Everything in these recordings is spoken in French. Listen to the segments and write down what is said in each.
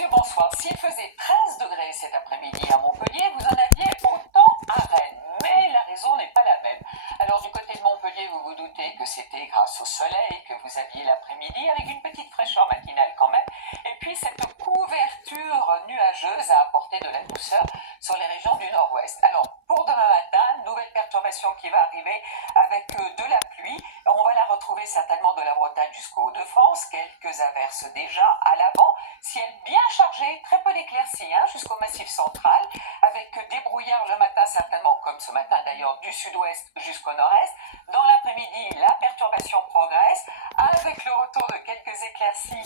Monsieur, bonsoir. S'il faisait 13 degrés cet après-midi à Montpellier, vous en aviez autant à Rennes. Mais la raison n'est pas la même. Alors du côté de Montpellier, vous vous doutez que c'était grâce au soleil que vous aviez l'après-midi, avec une petite fraîcheur matinale quand même. Et puis cette couverture nuageuse a apporté de la douceur sur les régions du nord-ouest. Alors pour demain matin, nouvelle perturbation qui va arriver avec de la pluie. On va la retrouver certainement de la Bretagne jusqu'au Hauts-de-France. Quelques averses déjà à l'avant. Ciel bien chargé, très peu d'éclaircies jusqu'au Massif central, avec des brouillards le matin certainement, comme ce matin d'ailleurs, du sud-ouest jusqu'au nord-est. Dans l'après-midi, la perturbation progresse, avec le retour de quelques éclaircies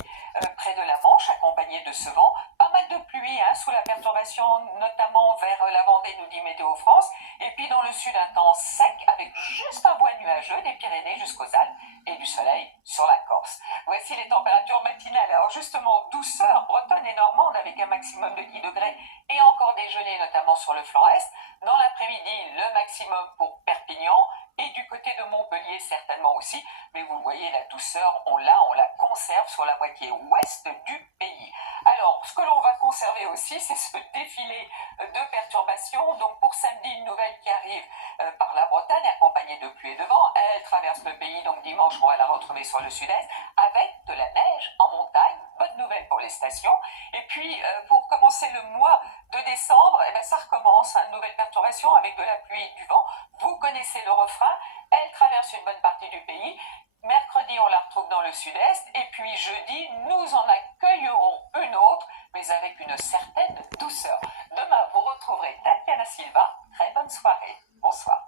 près de la Manche, accompagnées de ce vent. Pas mal de pluie sous la perturbation, notamment vers la Vendée, nous dit Météo France. Et puis dans le sud, un temps sec, avec juste un voile nuageux des Pyrénées jusqu'aux Alpes, et du soleil sur la Corse. Voici les températures matinales. Alors justement, douceur bretonne et normande avec un maximum de 10 degrés et encore des gelées, notamment sur le flanc est. Dans l'après-midi, le maximum pour Perpignan et du côté de Montpellier certainement aussi. Mais vous voyez, la douceur, on la conserve sur la moitié ouest du pays. Alors, ce que l'on va conserver aussi, c'est ce défilé de perturbations. Donc pour samedi, une nouvelle qui arrive par la Bretagne, accompagnée de pluie et de vent. Elle traverse le pays, donc dimanche, on va la retrouver sur le sud-est, avec de la neige en montagne. Bonne nouvelle pour les stations. Et puis, pour commencer le mois de décembre, ça recommence, une nouvelle perturbation avec de la pluie et du vent. Vous connaissez le refrain, elle traverse une bonne partie du pays. Mercredi, on la retrouve dans le sud-est. Et puis jeudi, nous en accueillerons une autre, mais avec une certaine douceur. Demain, vous retrouverez Tatiana Silva. Très bonne soirée. Bonsoir.